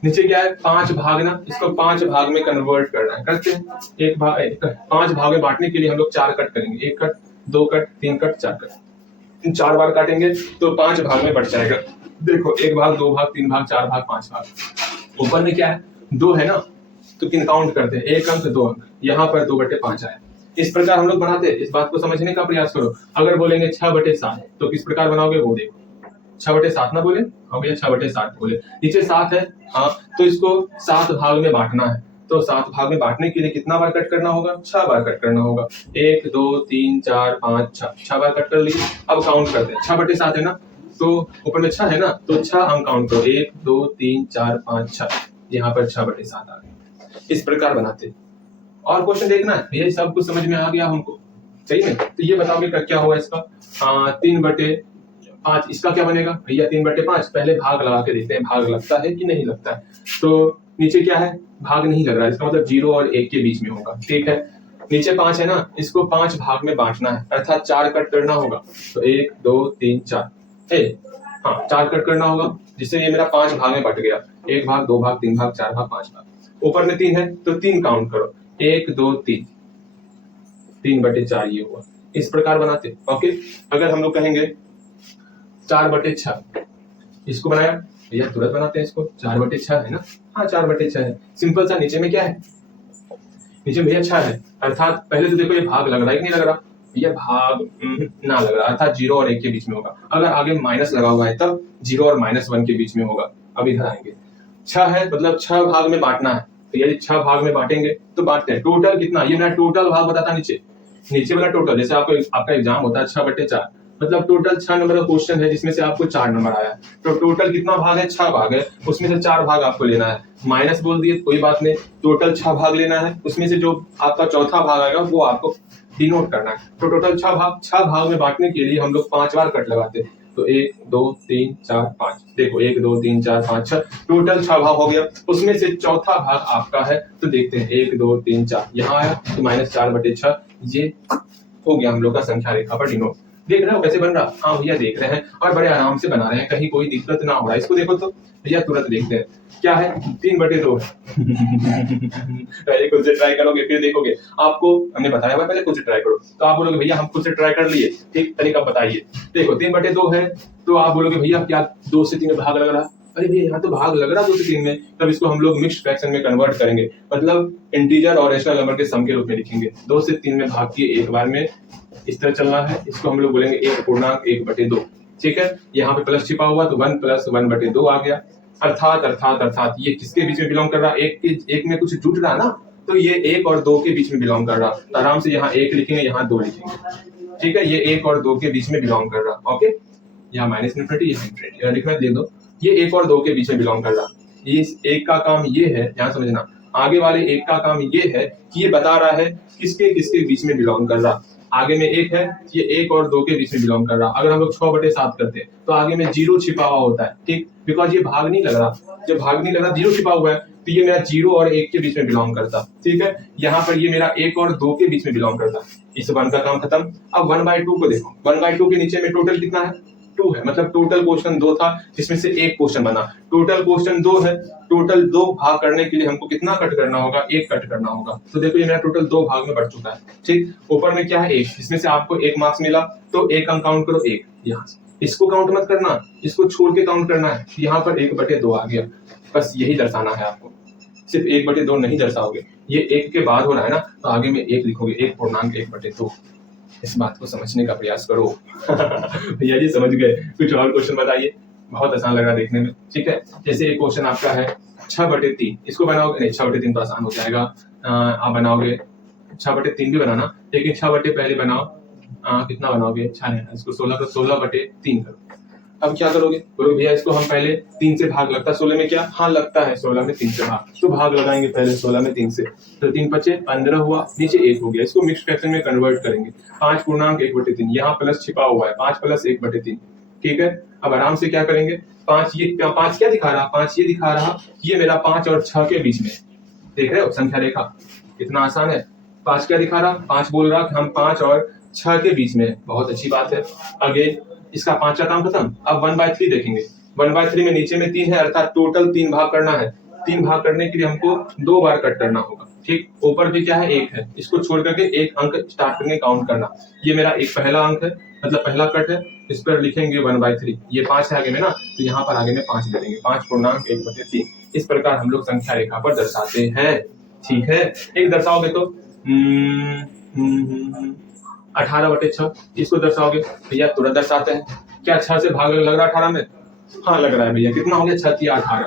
नीचे क्या है? 5 भाग ना, इसको 5 भाग में कन्वर्ट करना है, करते हैं। 5 भाग में बांटने के लिए हम लोग 4 कट करेंगे, 1 कट 2 कट 3 कट 4 कट, 4 बार काटेंगे तो 5 भाग में बढ़ जाएगा। देखो 1 भाग 2 भाग 3 भाग 4 भाग 5 भाग। ऊपर में क्या है? 2 है ना, तो किन काउंट करते हैं, 1 अंक 2 अंक, यहाँ पर 2/5 आया। इस प्रकार हम लोग बनाते हैं। इस बात को समझने का प्रयास करो। अगर बोलेंगे 6/7 तो किस प्रकार बनाओगे वो देखो। 6/7 ना बोले, हाँ भैया 6/7 बोले। नीचे 7 है, हाँ तो इसको 7 भाग में बांटना है, तो 7 भाग में बांटने के लिए कितना बार कट करना होगा? 6 बार कट करना होगा। 1 2 3 4 5 6 बार कट कर लिए। अब काउंट करते हैं, 6/7 है ना, तो ऊपर में 6 है ना, तो 6 हम काउंट करो, 1 2 3 4 5 6, यहाँ पर 6/7 आ गया। इस प्रकार बनाते। और क्वेश्चन देखना है भैया, सब कुछ समझ में आ गया हमको, सही में? तो ये बताओगे क्या होगा इसका? 3/5, इसका क्या बनेगा भैया? 3/5, पहले भाग लगा के देखते हैं, भाग लगता है कि नहीं लगता है। तो नीचे क्या है? भाग नहीं लग रहा है, इसका मतलब 0 और 1 के बीच में होगा, ठीक है। नीचे 5 है ना, इसको 5 भाग में बांटना है, अर्थात 4 कट करना होगा, तो 1 2 3 4, हाँ 4 कट करना होगा, जिससे ये मेरा 5 भाग में बट गया। 1 भाग 2 भाग 3 भाग 4 भाग 5 भाग। ऊपर में 3 है तो 3 काउंट करो, 1 2 3, 3/4 ये हुआ। इस प्रकार बनाते। ओके, अगर हम लोग कहेंगे 4/6, इसको बनाया भैया, तुरंत बनाते हैं इसको। 4/6 है ना, हाँ 4/6 है। सिंपल सा, नीचे में क्या है? नीचे भैया 6 है, अर्थात पहले तो देखो ये भाग लग रहा है कि नहीं लग रहा? ये भाग ना लग रहा, अर्थात 0 और 1 के बीच में होगा। अगर आगे माइनस लगा हुआ है तब 0 और -1 के बीच में होगा। अब इधर आएंगे, 6 है मतलब 6 भाग में बांटना है, तो यदि 6 भाग में बांटेंगे तो बांटते हैं। टोटल कितना? ये मेरा टोटल भाग बताता नीचे वाला टोटल। जैसे आपका एग्जाम होता है 6/4, मतलब टोटल 6 नंबर का क्वेश्चन है, जिसमें से आपको 4 नंबर आया है, तो टोटल कितना भाग है? 6 भाग है, उसमें से 4 भाग आपको लेना है। माइनस बोल दिए कोई बात नहीं, टोटल 6 भाग लेना है, उसमें से जो आपका चौथा भाग आएगा वो आपको डिनोट करना है। तो टोटल 6 भाग में बांटने के लिए हम लोग 5 बार कट लगाते हैं, तो 1 2 3 4 5, देखो 1 2 3 4 5 6, टोटल 6 भाग हो गया। उसमें से चौथा भाग आपका है, तो देखते हैं 1 2 3 4 यहाँ आया, तो -4/6 ये हो गया हम लोग का संख्या रेखा पर डिनोट। देख रहे हो कैसे बन रहा? हाँ भैया देख रहे हैं, और बड़े आराम से बना रहे हैं, कहीं कोई दिक्कत ना हो रहा है। इसको देखो तो भैया तुरंत देखते हैं क्या है, 3/2 है। पहले खुद से ट्राई करोगे फिर देखोगे, आपको हमने बताया हुआ पहले खुद से ट्राई करो, तो आप बोलोगे भैया हम खुद से ट्राई कर लिए, ठीक तरीका बताइए। देखो 3/2 है, तो आप बोलोगे भैया क्या 2 से 3 में भाग लग रहा? अरे भैया यहाँ तो भाग लग रहा 2 से 3 में, तब इसको हम लोग मिक्स्ड फ्रैक्शन में कन्वर्ट करेंगे, मतलब इंटीजर और रेशनल नंबर के सम के रूप में लिखेंगे। 2 से 3 में भाग किए एक बार में, इस तरह चलना है, इसको हम लोग बोलेंगे 1 पूर्णांक 1/2, ठीक है। यहाँ पे प्लस छिपा हुआ तो 1 + 1/2 आ गया। अर्थात अर्थात अर्थात ये किसके बीच में बिलोंग कर रहा है? एक में कुछ जुट रहा ना, तो ये 1 और 2 के बीच में बिलोंग कर रहा। तो आराम से यहाँ 1 लिखेंगे, यहाँ 2 लिखेंगे। ठीक है, ये 1 और 2 के बीच में बिलोंग कर रहा। ओके, यहाँ माइनस इन्फिनिटी, यहाँ इन्फिनिटी, यहाँ लिखना लिख दो। ये 1 और 2 के बीच में बिलोंग कर रहा। इस एक का काम ये है, ध्यान समझना, आगे वाले एक का काम ये है कि ये बता रहा है किसके किसके बीच में बिलोंग कर रहा। आगे में 1 है, ये 1 और 2 के बीच में बिलोंग कर रहा। अगर हम लोग 6/7 करते हैं तो आगे में 0 छिपा हुआ होता है। ठीक, बिकॉज ये भाग नहीं लग रहा। जब भाग नहीं लग रहा, 0 छिपा हुआ है, तो ये मेरा 0 और 1 के बीच में बिलोंग करता। ठीक है, यहाँ पर ये मेरा 1 और 2 के बीच में बिलोंग करता। इस 1 का काम खत्म। अब 1/2 को देखो, 1/2 के नीचे में टोटल कितना है? 2 है, मतलब टोटल क्वेश्चन 2 था, जिसमें से एक क्वेश्चन बना। टोटल क्वेश्चन 2 है, टोटल 2 भाग करने के लिए हमको कितना कट करना होगा? 1 कट करना होगा। तो देखो ये मेरा टोटल 2 भाग में बढ़ चुका है। ठीक, ऊपर में क्या है? 1, इसमें से आपको 1 मार्क्स मिला, तो 1 अंक काउंट करो, 1 यहाँ से। इसको काउंट मत करना, इसको छोड़ के काउंट करना है। यहाँ पर 1/2 आ गया, बस यही दर्शाना है आपको। सिर्फ 1/2 नहीं दर्शाओगे, ये 1 के बाद हो रहा है ना, तो आगे में 1 लिखोगे, 1/1/2। इस बात को समझने का प्रयास करो। भैया जी समझ गए? कुछ और क्वेश्चन बताइए, बहुत आसान लग रहा है देखने में। ठीक है, जैसे एक क्वेश्चन आपका है 6/3, इसको बनाओगे, नहीं 6/3 तो आसान हो जाएगा। आप बनाओगे 6/3 भी बनाना, लेकिन 6 पहले बनाओ। कितना बनाओगे? 6 है, इसको 16/3 करो। अब क्या करोगे? बोलो भैया इसको हम पहले 3 से भाग लगता है 16 में क्या? हाँ लगता है, 16 में 3 से भाग, तो भाग लगाएंगे पहले 16 में 3 से, तो 3 × 5 = 15 हुआ, नीचे 1 हो गया। इसको मिक्स फ्रैक्शन में कन्वर्ट करेंगे, 5/1/3, यहाँ प्लस छिपा हुआ है, 5 + 1/3। ठीक है, अब आराम से क्या करेंगे? 5 क्या दिखा रहा? 5 ये दिखा रहा, ये मेरा 5 और 6 के बीच में, देख रहे हो संख्या रेखा कितना आसान है। 5 क्या दिखा रहा? 5 बोल रहा कि हम 5 और 6 के बीच में, बहुत अच्छी बात है। आगे इसका 5 का काम खत्म। अब 1/3 देखेंगे, 1/3 में नीचे में 3 है, अर्थात टोटल 3 भाग करना है। 3 भाग करने के लिए हमको 2 बार कट करना होगा। ठीक, ऊपर भी क्या है? 1 है, इसको छोड़ करके 1 अंक स्टार्ट करके काउंट करना। ये मेरा एक पहला अंक है, मतलब पहला कट है, इस पर लिखेंगे 1/3। ये 5 है आगे में ना, तो यहाँ पर आगे में 5 दे देंगे, 5/1/3। इस प्रकार हम लोग संख्या रेखा पर दर्शाते हैं। ठीक है, एक दर्शाओगे तो 18/6, इसको दर्शाओगे भैया तुरंत दर्शाते हैं। क्या 6 से भाग लग रहा 18 में? हाँ लग रहा है भैया। कितना हो गया? 6 × 18,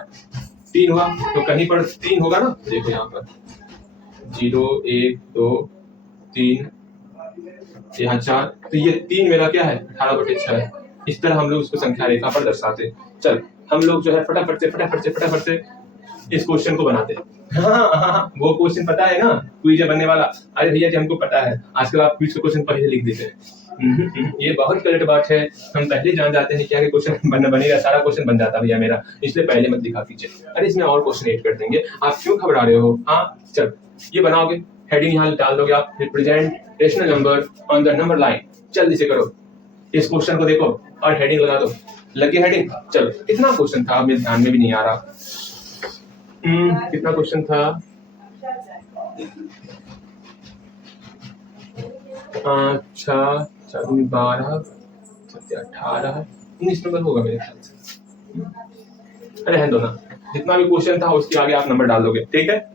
3 हुआ, तो कहीं पर 3 होगा ना, देखो यहाँ पर 0 1 2 3, यहाँ 4, तो ये 3 मेरा क्या है? 18/6 है। इस तरह हम लोग इसको संख्या रेखा पर दर्शाते। चल हम लोग जो है फटाफट से इस क्वेश्चन को बनाते हैं। हाँ, वो क्वेश्चन पता है ना, क्विज बनने वाला? अरे भैया जी हमको पता है, आजकल आप क्विज का क्वेश्चन पहले लिख देते हैं। ये बहुत गलत बात है। हम पहले जान जाते हैं क्या क्वेश्चन बनेगा, सारा क्वेश्चन बन जाता भैया मेरा, इसलिए पहले मत लिखा कीजिए। अरे इसमें और क्वेश्चन ऐड कर देंगे, आप क्यों घबरा रहे हो? हाँ चल, ये बनाओगे, हेडिंग यहाँ डाल दोगे आप, represent rational number on the number line. जल्दी से करो, इस क्वेश्चन को देखो और हेडिंग लगा दो। लगी हेडिंग? चलो, कितना क्वेश्चन था मेरे ध्यान में भी नहीं आ रहा। कितना क्वेश्चन था? 6 4 12 7 18 19 नंबर होगा मेरे ख्याल से। अरे है दो ना, जितना भी क्वेश्चन था उसके आगे आप नंबर डाल दोगे। ठीक है,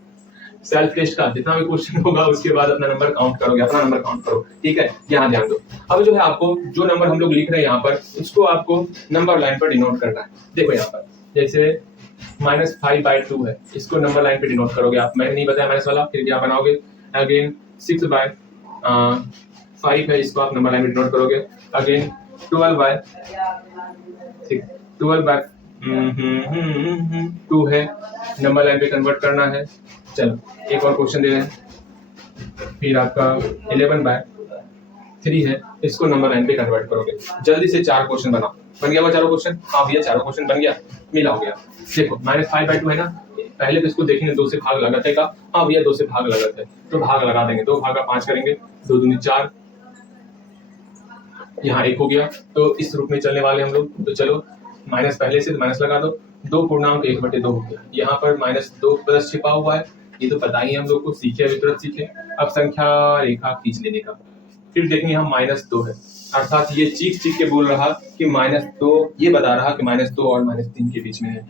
सेल्फ टेस्ट का जितना भी क्वेश्चन होगा उसके बाद अपना नंबर काउंट करोगे, अपना नंबर काउंट करो। ठीक है, यहाँ ध्यान दो। अब जो है आपको जो नंबर हम लोग लिख रहे हैं यहाँ पर, उसको आपको नंबर लाइन पर डिनोट करना है। देखो यहाँ पर जैसे -5/2 है, इसको नंबर लाइन पे डिनोट करोगे आप। मैंने नहीं बताया माइनस वाला, फिर क्या बनाओगे? अगेन 6/5 है, इसको आप नंबर लाइन पे डिनोट करोगे। अगेन 12/2 है, नंबर लाइन पे कन्वर्ट करना है। चलो एक और क्वेश्चन दे रहे हैं, फिर आपका 11/3 है, इसको नंबर लाइन पे कन्वर्ट करोगे। जल्दी से 4 क्वेश्चन बनाओ। बन गया वो चारों क्वेश्चन? हाँ भैया चारों क्वेश्चन बन गया, मिला हो गया। देखो -5/2 है ना, पहले तो इसको देखेंगे 2 से भाग लगाते का। हाँ भैया 2 से भाग लगाते हैं, तो भाग लगा देंगे, 2 भागा 5 करेंगे, 2 दूनी 4, यहाँ 1 हो गया। तो इस रूप में चलने वाले हम लोग। तो चलो माइनस पहले से माइनस लगा दो, 2/1/2 हो गया। यहाँ पर -2 प्लस छिपा हुआ है, ये तो पता ही हम लोग को, सीखे अभी तुरंत सीखे। अब संख्या रेखा खींच लेने का, फिर देखेंगे हम -2 है, अर्थात ये चीख के बोल रहा कि -2, ये बता रहा कि -2 और -3 के बीच में है।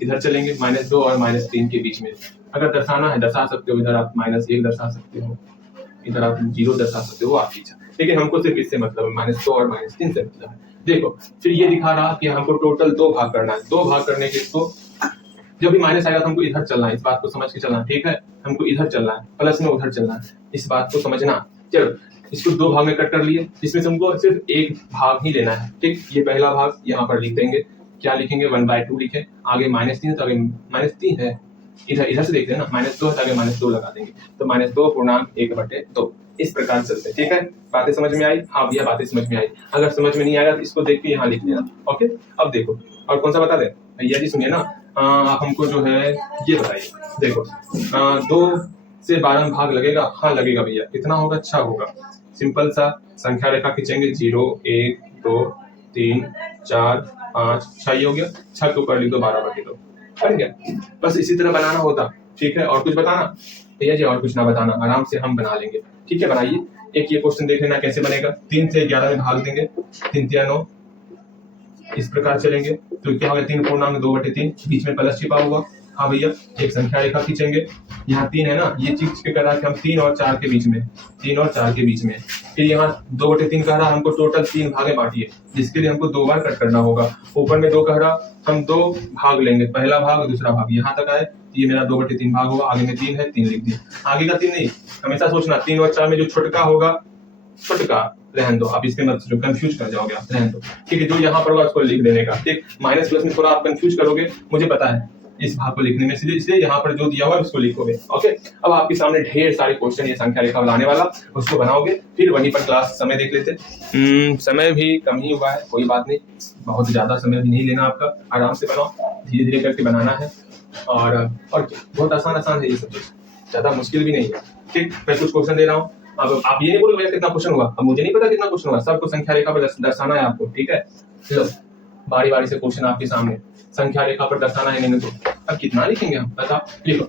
इधर चलेंगे, -2 और -3 के बीच में। अगर दर्शाना है दर्शा सकते हो, इधर आप -1 दर्शा सकते हो, इधर आप 0 दर्शा सकते हो, आपकी इच्छा। लेकिन हमको सिर्फ इससे मतलब है, -2 और -3 से मतलब है। देखो फिर ये दिखा रहा कि हमको टोटल 2 भाग करना है। 2 भाग करने के इसको जब भी माइनस आएगा तो हमको इधर चलना है, इस बात को समझ के चलना, ठीक है। हमको इधर चलना है, प्लस में उधर चलना है, इस बात को समझना। चलो इसको दो भाग में कट कर लिए, इसमें से हमको सिर्फ एक भाग ही लेना है, ठीक। ये पहला भाग यहाँ पर लिख देंगे, क्या लिखेंगे 1/2 लिखे, आगे -3 है तो आगे -3 है, इधर से देखते हैं ना, -2 है तो आगे -2 लगा देंगे, तो -2/1/2 इस प्रकार चलते हैं, ठीक है। बातें समझ में आई? हाँ भैया बातें समझ में आई। अगर समझ में नहीं आएगा तो इसको देख के यहाँ लिख लेना, ओके। अब देखो और कौन सा बता दें भैया जी, सुनिए ना, आप हमको जो है ये बताइए, देखो 2 से 12 में भाग लगेगा? हाँ लगेगा भैया। कितना होगा? 6 होगा। सिंपल सा संख्या रेखा खींचेंगे, 0 1 2 3 4 5 6 ये हो गया, 6 के ऊपर लिख दो 12/2, बन गया। बस इसी तरह बनाना होता, ठीक है। और कुछ बताना भैया जी? और कुछ ना बताना, आराम से हम बना लेंगे, ठीक है। बनाइए। एक ये क्वेश्चन देख लेना कैसे बनेगा। 3 से 11 में भाग देंगे, 3 3 9, इस प्रकार चलेंगे तो क्या होगा? 3/2/3, बीच में प्लस छिपा हुआ। हाँ भैया, एक संख्या रेखा खींचेंगे, यहाँ 3 है ना, ये चीज के कह रहा है कि हम 3 और 4 के बीच में, 3 और 4 के बीच में। फिर यहाँ 2/3 कह रहा है हमको टोटल 3 भागे बांटिए, जिसके लिए हमको 2 बार कट करना होगा। ऊपर में 2 कह रहा, हम 2 भाग लेंगे, पहला भाग और दूसरा भाग। यहाँ तक आए, ये मेरा 2/3 भाग होगा, आगे में 3 है, 3 लिख दिया। आगे का 3 नहीं, हमेशा सोचना 3 और 4 में जो छोटका होगा, छोटका रहने दो, आप इसके मत जो कंफ्यूज कर जाओगे आप, रहने दो, ठीक है। जो यहाँ पर होगा उसको लिख देने का, ठीक। माइनस प्लस में थोड़ा आप कंफ्यूज करोगे, मुझे पता है इस भाग को लिखने में, इसलिए यहाँ पर जो दिया हुआ है उसको लिखोगे, ओके। अब आपके सामने ढेर सारे क्वेश्चन ये संख्या रेखा बनाने वाला, उसको बनाओगे, फिर वहीं पर क्लास समय देख लेते। समय भी कम ही हुआ है, कोई बात नहीं, बहुत ज्यादा समय भी नहीं लेना आपका, आराम से बनाओ, धीरे धीरे करके बनाना है। और क्या, बहुत आसान है ये सब चीज, ज्यादा मुश्किल भी नहीं है, ठीक। मैं कुछ क्वेश्चन दे रहा हूँ, अब आप ये नहीं बोलोगे भैया कितना क्वेश्चन हुआ, अब मुझे नहीं पता कितना क्वेश्चन हुआ, सबको संख्या रेखा पर दर्शाना है आपको, ठीक है। चलो बारी बारी से क्वेश्चन आपके सामने, संख्या रेखा पर दर्शाना है नहीं तो अब कितना लिखेंगे हम, बताओ, लिखो।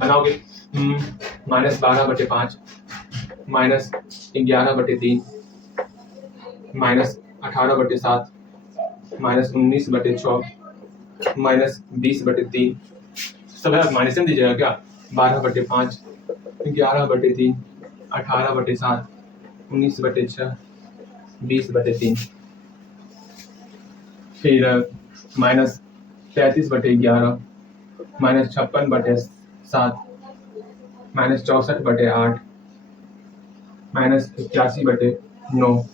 बनाओगे -12/5, -11/3, -18/7, -19/6, -20/3, सब आप माइनस में दीजिएगा क्या? 12/5, 11/3, 18/7, 19/6, 20/3, फिर -33/11, -56/7, -64/8, -81/9,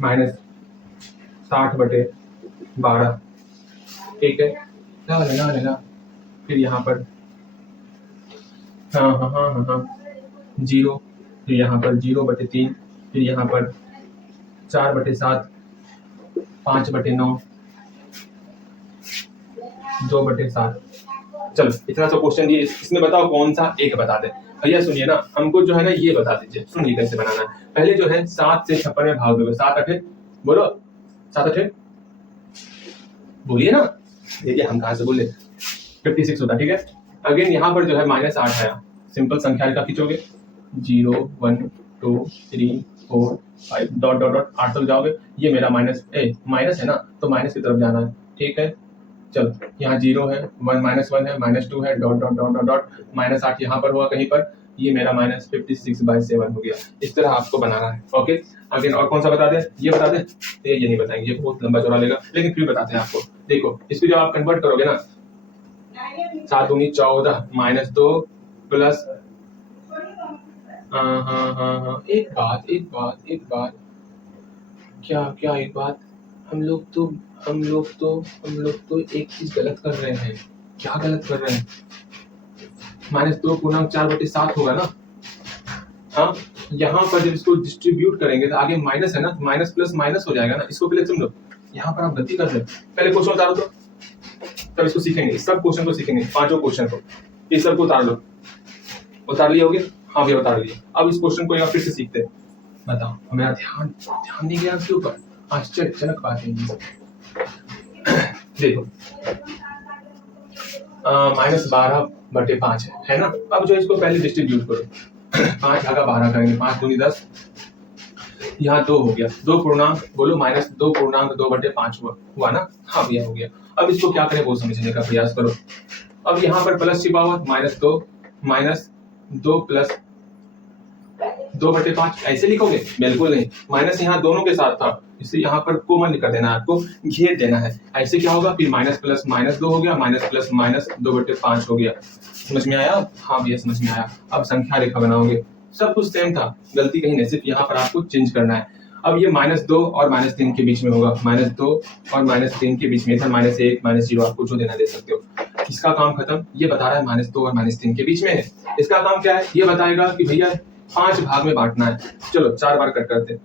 -60/12, ठीक है। लगा। फिर यहाँ पर हाँ 0, फिर यहाँ पर 0/3, फिर यहाँ पर 4/7, 5/9, 2/7। चलो इतना सा क्वेश्चन दिए, इसमें बताओ कौन सा एक बता दे। भैया सुनिए ना, हमको जो है ना ये बता दीजिए, सुनिए कैसे बनाना है। पहले जो है 7 से 56 में भाग दोगे, 7 8 बोलो, 7 8 बोलिए ना, देखिए हम कहाँ से बोले, 56 होता, ठीक है। अगेन यहाँ पर जो है -8 आया, सिंपल संख्या रेखा खींचोगे, 0 1 2 3 4 5 डॉट डॉट डॉट 8 तक जाओगे। ये मेरा माइनस है ना, तो माइनस की तरफ जाना है, ठीक है। चलो यहाँ 0 है, 1 -1 है, -2 है, dot dot dot dot dot, -8 यहाँ पर हुआ कहीं पर, ये मेरा -56/7 हो गया। इस तरह आपको बनाना है, ओके। अगेन और कौन सा बता दे? ये बता दे, ये नहीं बताएंगे, ये बहुत लंबा चौड़ा लेगा, लेकिन फिर बताते हैं आपको। देखो इसको जब आप कन्वर्ट करोगे ना, 7 दूनी 14, -2 प्लस हाँ एक बात क्या एक बात, हम लोग तो एक चीज गलत कर रहे हैं। क्या गलत कर रहे हैं? -2/4/7 होगा ना। हाँ, यहाँ पर जब इसको डिस्ट्रीब्यूट करेंगे तो आगे माइनस है ना, माइनस प्लस माइनस हो जाएगा ना, इसको पहले समझो। यहाँ पर आप गलती कर रहे हो, पहले क्वेश्चन उतारो तो, तब इसको सीखेंगे, सब क्वेश्चन को सीखेंगे, 5 क्वेश्चन को, इस सब को उतार लो। उतार लिए होगे? हाँ भैया उतार लिए। अब इस क्वेश्चन को फिर से सीखते हैं। बताओ, मेरा ध्यान नहीं गया इसके ऊपर, आश्चर्यजनक बात है। देखो -12/5 है ना। अब जो इसको पहले डिस्ट्रीब्यूट करो, 5 भागा 12 करेंगे, 5 दूनी 10, यहाँ 2 हो गया, 2 पूर्णांक बोलो, -2/2/5 हुआ ना। हाँ भैया हो गया। अब इसको क्या करें वो समझने का प्रयास करो। अब यहाँ पर प्लस छिपा हुआ, -2 प्लस 2/5 ऐसे लिखोगे? बिल्कुल नहीं, माइनस यहाँ दोनों के साथ था, इसलिए यहाँ पर कॉमन कर देना है, आपको घेर देना है। ऐसे क्या होगा, फिर माइनस प्लस माइनस 2 हो गया, माइनस प्लस माइनस 2/5 हो गया। समझ में आया? हाँ भैया समझ में आया। अब संख्या रेखा बनाओगे, सब कुछ सेम था, गलती कहीं नहीं, सिर्फ यहाँ पर आपको चेंज करना है। अब ये -2 और -3 के बीच में होगा, -2 और -3 के बीच में, इधर -1 -0 आपको जो देना दे सकते हो। इसका काम खत्म, ये बता रहा है -2 और -3 के बीच में है। इसका काम क्या है, ये बताएगा कि भैया 5 भाग में बांटना है। चलो 4 बार कट करते,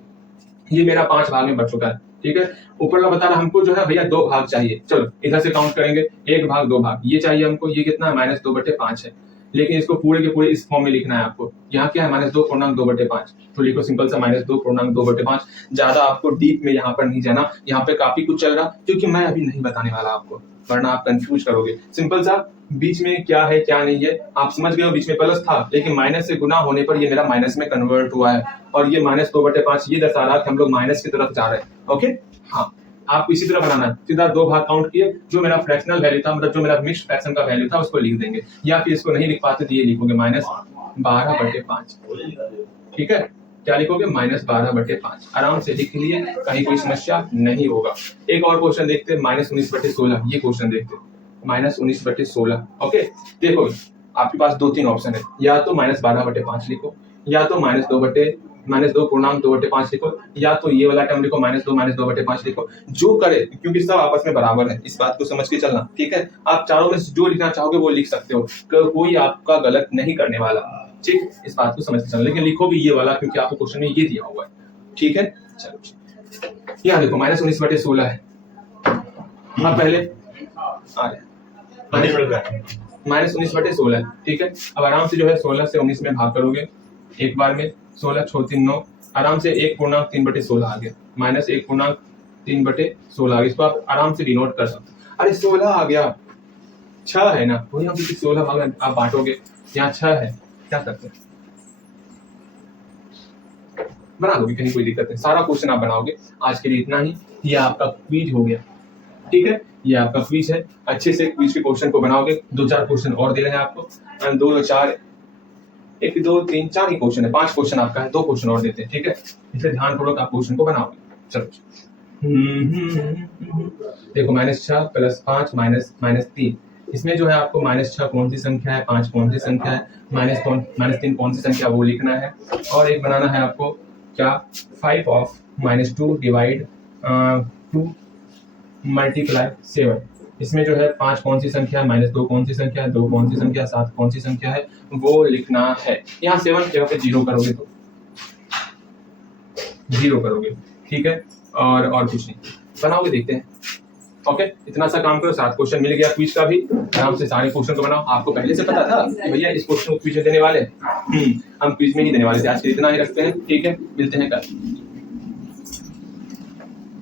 ये मेरा 5 भाग में बट चुका है, ठीक है। ऊपर का बता रहा हमको जो है भैया 2 भाग चाहिए, चलो इधर से काउंट करेंगे, 1 भाग 2 भाग, ये चाहिए हमको, ये कितना है -2/5 है, लेकिन इसको पूरे के पूरे इस फॉर्म में लिखना है आपको। यहाँ क्या है -2/2/5, तो लिखो सिंपल सा -2/2/5। ज्यादा आपको डीप में यहाँ पर नहीं जाना, यहाँ पे काफी कुछ चल रहा, क्योंकि मैं अभी नहीं बताने वाला आपको, वरना आप कंफ्यूज करोगे। सिंपल सा बीच में क्या है क्या नहीं है आप समझ गए हो, बीच में प्लस था लेकिन माइनस से गुना होने पर ये मेरा माइनस में कन्वर्ट हुआ है, और ये -2/5 ये दर्शा रहा कि हम लोग माइनस की तरफ जा रहे हैं। ओके, हाँ आपको इसी तरह बनाना है, सीधा 2 भाग काउंट किए, जो मेरा फ्रैक्शनल वैल्यू था, मतलब जो मेरा मिक्स्ड फ्रैक्शन का वैल्यू था उसको लिख देंगे, या फिर इसको नहीं लिख पाते तो ये लिखोगे -12/5, ठीक है। क्या लिखोगे, -12/5, आराम से लिख लिए, कहीं कोई समस्या नहीं होगा। एक और क्वेश्चन देखते हैं, -19/16, ये क्वेश्चन देखते हैं, -19/16। ओके, देखो आपके पास 2-3 ऑप्शन है, या तो -12/5 लिखो, या तो -2/5 लिखो, या तो ये वाला टर्म लिखो -2/5 लिखो, जो करे, क्योंकि सब आपस में बराबर है, इस बात को समझ के चलना, ठीक है। आप चारों में से जो लिखना चाहोगे वो लिख सकते हो, कोई आपका गलत नहीं करने वाला, ठीक, इस बात को समझ के चलना, लेकिन लिखो भी ये वाला क्योंकि आपको क्वेश्चन में ये दिया हुआ है, ठीक है। चलो यहाँ देखो -19/16 है, अब पहले आ रहे -19/16, ठीक है। अब आराम से जो है 16 से 19 में भाग करोगे, एक बार में 16 6 3 9, आराम से 1/3/16 आ गया, -1/3/16 आ गया, इसको आप आराम से डिनोट कर सकते हो। अरे 16 आ गया, 6 है ना, वही 16 भाग में आप बांटोगे, यहाँ 6 है, क्या करते हैं, बना दोगे, कहीं कोई दिक्कत नहीं, सारा क्वेश्चन आप बनाओगे। आज के लिए इतना ही, ये आपका क्विज हो गया, ठीक है, ये आपका क्विज है। अच्छे से क्विज के क्वेश्चन को बनाओगे, 2-4 क्वेश्चन और दे रहे हैं आपको, 2-4 1 2 3 4 ही क्वेश्चन है, 5 क्वेश्चन आपका है, 2 क्वेश्चन और देते हैं, ठीक है। इसे ध्यानपूर्वक आप क्वेश्चन को बनाओगे। चलो देखो, -6 + 5 -3, इसमें जो है आपको -6 कौन सी संख्या है, 5 कौन सी संख्या है, -3 कौन सी संख्या, वो लिखना है। और एक बनाना है आपको क्या, 5 of -2 divide 2 multiply 7, इसमें जो है 5 कौन सी संख्या है, -2 कौन सी संख्या है, 2 कौन सी संख्या है, 7 कौन सी संख्या है, वो लिखना है। यहाँ 7 के पे 0 करोगे तो 0 करोगे, ठीक है, और कुछ नहीं बनाओगे, देखते हैं। ओके, इतना सा काम करो, 7 क्वेश्चन मिल गया क्विज का भी, आराम से सारे क्वेश्चन को बनाओ। आपको पहले से पता था कि भैया इस क्वेश्चन को क्विज में देने वाले, हम क्विज में ही देने वाले थे। आज के इतना ही रखते हैं, ठीक है, मिलते हैं कल।